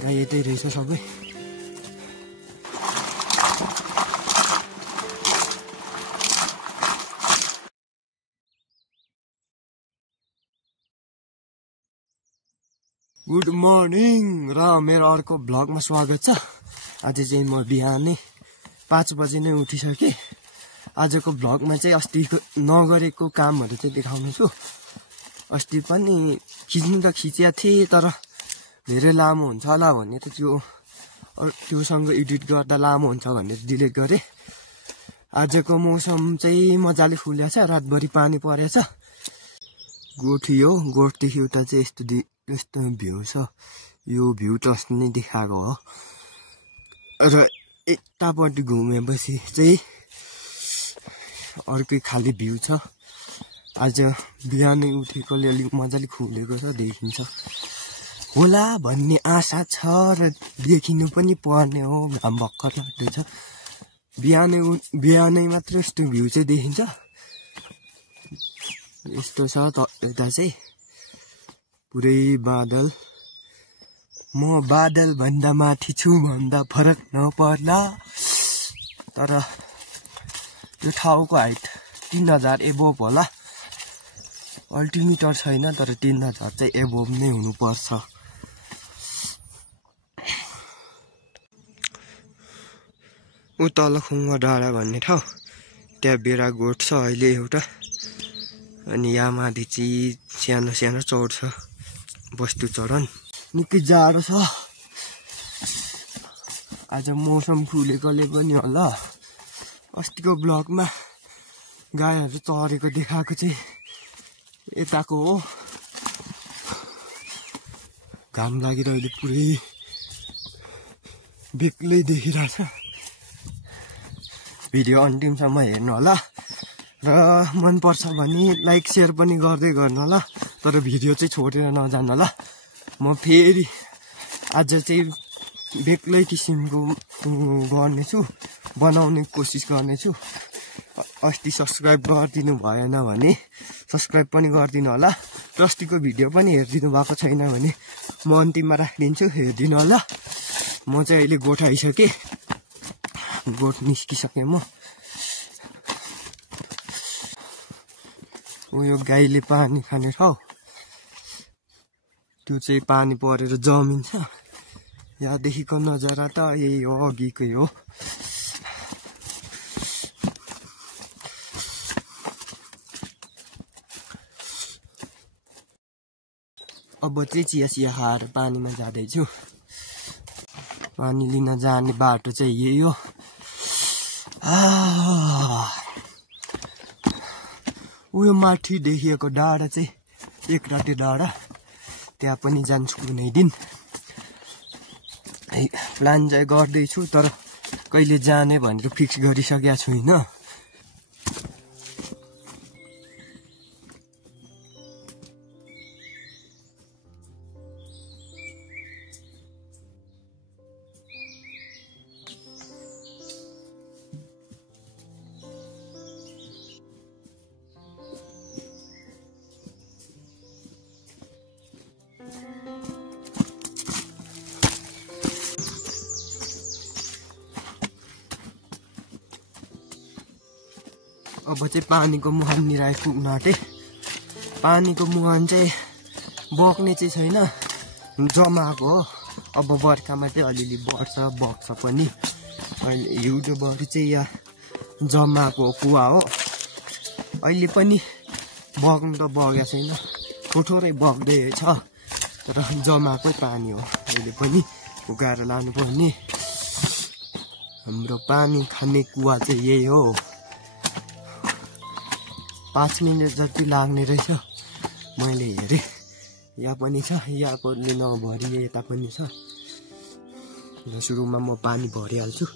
गाई यतै रहेछ सबै। गुड मर्निङ र मेरो अर्को भ्लगमा स्वागत छ। आज चाहिँ म बिहानै 5 बजे नै उठिसकेँ। आजको भ्लगमा चाहिँ अस्ति नगरेको कामहरू चाहिँ देखाउने छु। अस्ति पनि खिच्नु त खिचिया थिएँ, तर धेरै लामो हुन्छ होला भन्ने त त्योसँग एडिट गर्दा लामो हुन्छ भनेर डिलिट गरेँ। आजको मौसम चाहिँ मजाले फुल्या छ, रातभरि पानी परेछ। गोठी हो, गोठदेखि उता चाहिँ यस्तो भ्यू छ। यो भ्यू त अस्ति नै देखाएको हो। र यतापट्टि घुमेपछि चाहिँ अर्कै खाले भ्यू छ। आज बिहानै उठेकोले अलिक मजाले खुलेको छ, देखिन्छ होला भन्ने आशा छ र देखिनु पनि पर्ने हो। घाम भर्खर लाग्दैछ। बिहानै मात्र यस्तो भ्यू चाहिँ देखिन्छ। यस्तो छ यता चाहिँ पुरै बादल। म बादल भन्दा माथि छु भन्दा फरक नपर्ला। तर त्यो ठाउँको हाइट 3000 एबोभ होला। अल्टिमिटर छैन, तर 3000 चाहिँ एबोभ नै हुनुपर्छ। ऊ तल खुङ्गा डाँडा भन्ने ठाउँ, त्यहाँ बेरा गोठ छ अहिले एउटा। अनि यहाँ माथि चाहिँ सानो सानो चौर छ, बस्तु चरन। निकै जाडो छ। आज मौसम खुलेकोले पनि होला। अस्तिको ब्लगमा गाईहरू चरेको देखाएको चाहिँ यताको हो। घाम लागेर अहिले पुरै बेग्लै देखिरहेछ। भिडियो अन्तिमसम्म हेर्नु होला र मनपर्छ भने लाइक सेयर पनि गर्दै गर्नु होला। तर भिडियो चाहिँ छोडेर नजानु होला। म फेरि आज चाहिँ बेग्लै किसिमको गर्नेछु, बनाउने कोसिस गर्नेछु। अस्ति सब्सक्राइब गरिदिनु भएन भने सब्सक्राइब पनि गरिदिनु होला। र अस्तिको भिडियो पनि हेरिदिनु भएको छैन भने म अन्तिममा राखिदिन्छु, हेरिदिनु होला। म चाहिँ अहिले गोठ आइसकेँ, गोठ निस्किसकेँ म। यो गाईले पानी खाने ठाउँ, त्यो चाहिँ पानी परेर जमिन्छ। यहाँदेखिको नजारा त यही हो, अघिकै हो। अब चाहिँ चिया खाएर पानीमा जाँदैछु। पानी लिन जाने बाटो चाहिँ यही हो। उयो माथि देखिएको डाँडा चाहिँ एकराते डाँडा, त्यहाँ पनि जान्छु कुनै दिन। प्लान चाहिँ गर्दैछु, तर कहिले जाने भनेर फिक्स गरिसकेको छुइनँ। अब चाहिँ पानीको मुहाननिर आइपुग्न आँटेँ। पानीको मुहान चाहिँ बग्ने चाहिँ छैन, जमाएको हो। अब बर्खामा चाहिँ अलिअलि बग्छ पनि। अहिले हिउँदोभरि चाहिँ यहाँ जमाएको कुवा हो। अहिले पनि बग्नु त बगेको छैन, थोरै बग्दै छ, तर जमाएकै पानी हो। अहिले पनि उगाएर लानुपर्ने। हाम्रो पानी खाने कुवा चाहिँ यही हो। 5 मिनट जति लाग्ने रहेछ, मैले हेरेँ। यहाँ पनि छ, यहाँको नभरि यता पनि छ। सुरुमा म पानी भरिहाल्छु।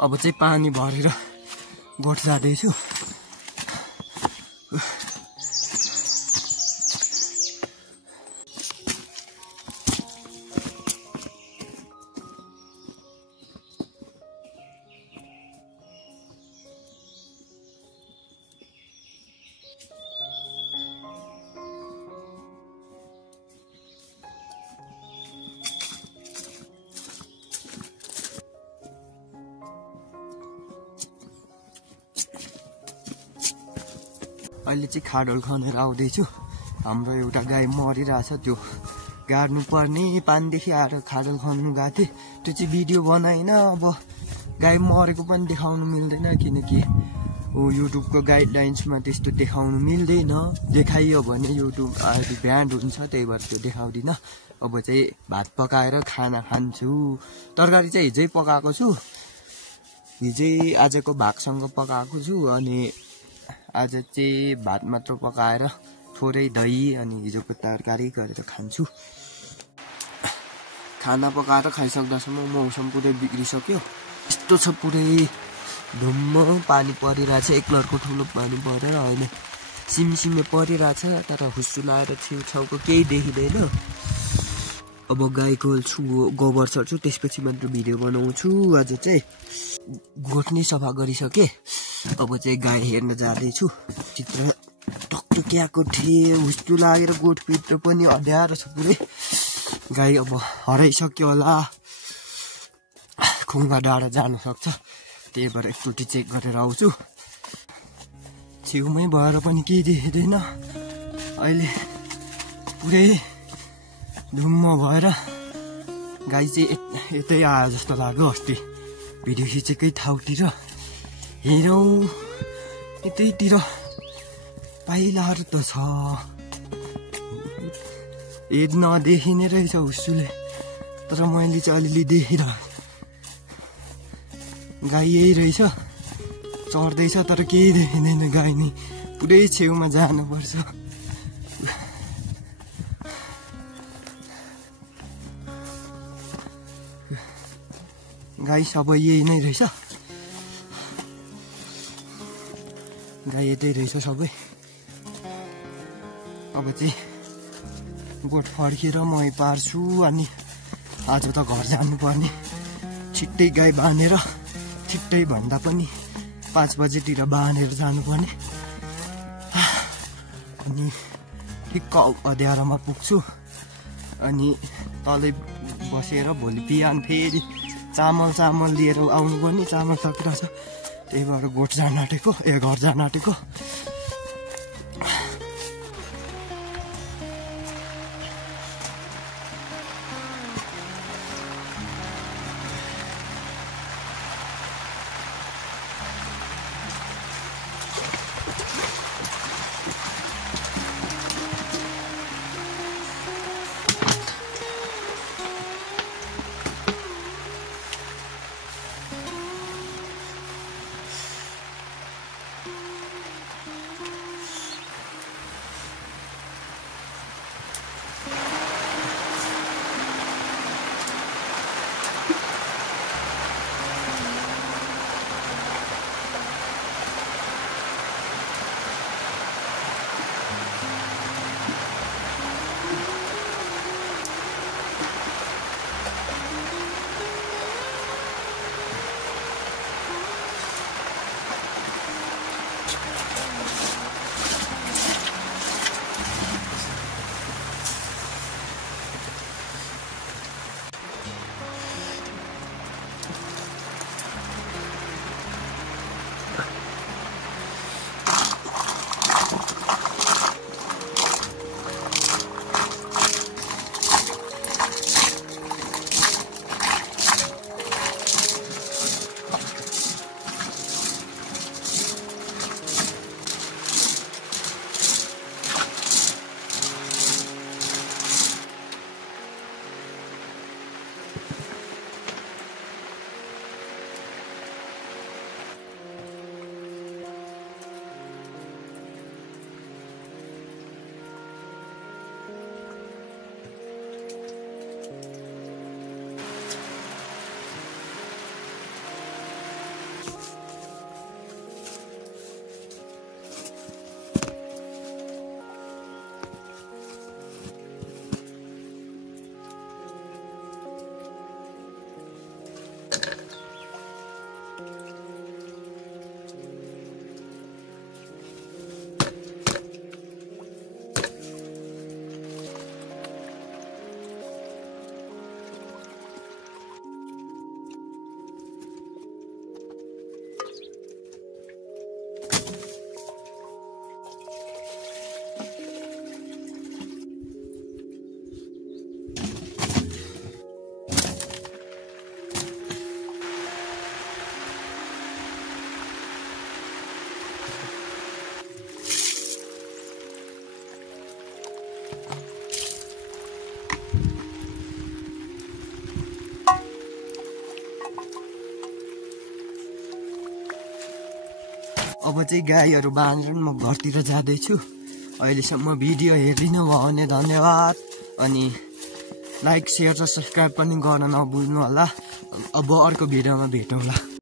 अब चाहिँ पानी भरेर गोठ जाँदैछु। अहिले चाहिँ खाडल खनेर आउँदैछु। हाम्रो एउटा गाई मरिरहेछ, त्यो गाड्नु पर्ने, पानीदेखि आएर खाडल खन्नु गएको थिएँ। त्यो चाहिँ भिडियो बनाइन। अब गाई मरेको पनि देखाउनु मिल्दैन, किनकि युट्युबको गाइडलाइन्समा त्यस्तो देखाउनु मिल्दैन। देखाइयो भने युट्युब ब्यान्ड हुन्छ, त्यही भएर त्यो देखाउँदिनँ। अब चाहिँ भात पकाएर खाना खान्छु। तरकारी चाहिँ हिजै पकाएको छु, हिजै आजको भागसँग पकाएको छु। अनि आज चाहिँ भात मात्र पकाएर थोरै दही अनि हिजोको तरकारी गरेर खान्छु। खाना पकाएर खाइसक्दासम्म मौसम पुरै बिग्रिसक्यो। यस्तो छ पुरै धुम्म पानी परिरहेछ, एकलरको ठुलो पानी परेर होइन सिमसिमे परिरहेछ, तर हुस्सु लाएर छेउछाउको केही देखिँदैन। अब गाई खोल्छु, गोबर छर्छु, त्यसपछि मात्र भिडियो बनाउँछु। आज चाहिँ गोठ नै सफा गरिसकेँ। अब चाहिँ गाई हेर्न जाँदैछु। चित्र टकटक्याएको थिएँ, हुस्सु लागेर गोठभित्र पनि अँध्यारो छ पुरै। गाई अब हराइसक्यो होला, खुङ्गा डाँडा जानु सक्छ, त्यही भएर एकचोटि चेक गरेर आउँछु। छेउमै भएर पनि केही देखिँदैन। अहिले पुरै धुम्म भएर गाई चाहिँ यतै आयो जस्तो लाग्यो। अस्ति भिडियो खिचेकै ठाउँतिर हेरौँ, यतैतिर पाइलाहरू त छ, हेर्न देखिने रहेछ हुस्सुले, तर मैले चाहिँ अलिअलि देखिरहेँ। गाई यही रहेछ, चढ्दैछ, तर केही देखिँदैन। गाई नि पुरै छेउमा जानुपर्छ। गाई सबै यही नै रहेछ, गाई यतै रहेछ सबै। अब चाहिँ गोठ फर्केर मही पार्छु। अनि आज त घर जानुपर्ने, छिट्टै गाई बाँधेर, छिट्टै भन्दा पनि 5 बजेतिर बाँधेर जानुपर्ने। अनि ठिक्क अँध्यारोमा पुग्छु। अनि तलै बसेर भोलि बिहान फेरि चामल लिएर आउनुपर्ने। चामल सकिरहेछ, त्यही भएर गोठ जान आँटेको, घर जान आँटेको। अब चाहिँ गाईहरू बाँधेर म घरतिर जाँदैछु। अहिलेसम्म भिडियो हेरिदिनु भयो भने धन्यवाद। अनि लाइक, सेयर र सब्सक्राइब पनि गर्न नभुल्नु होला। अब अर्को भिडियोमा भेटौँला।